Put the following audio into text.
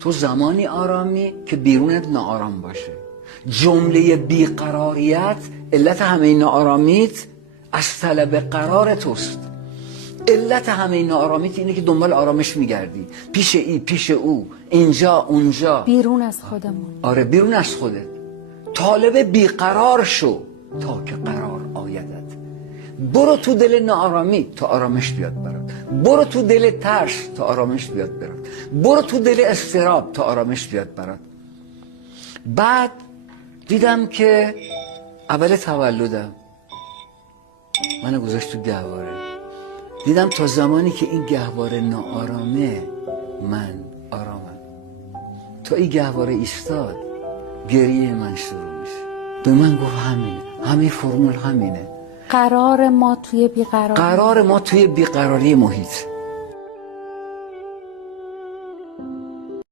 تو زمانی آرامی که بیرونت ناآرام باشه. جمله بیقراریت، علت همه ناآرامیت از طلب قرار توست. علت همه ناآرامیت اینه که دنبال آرامش میگردی، پیش پیش او، اینجا اونجا، بیرون از خودمون. آره بیرون از خودت. طالب بیقرار شو تا که قرار آیدت. برو تو دل ناآرامی تا آرامش بیاد برات. برو تو دل ترس تا آرامش بیاد برات. برو تو دل اضطراب تا آرامش بیاد برات. بعد دیدم که اول تولدم منو گذاشت تو گهواره. دیدم تا زمانی که این گهواره ناآرامه من آرامم. تا این گهواره ایستاد گریه من شروع میشه. به من گفت همینه، همه فرمول همینه. قرار ما توی بیقراری. قرار ما توی بیقراری محیط.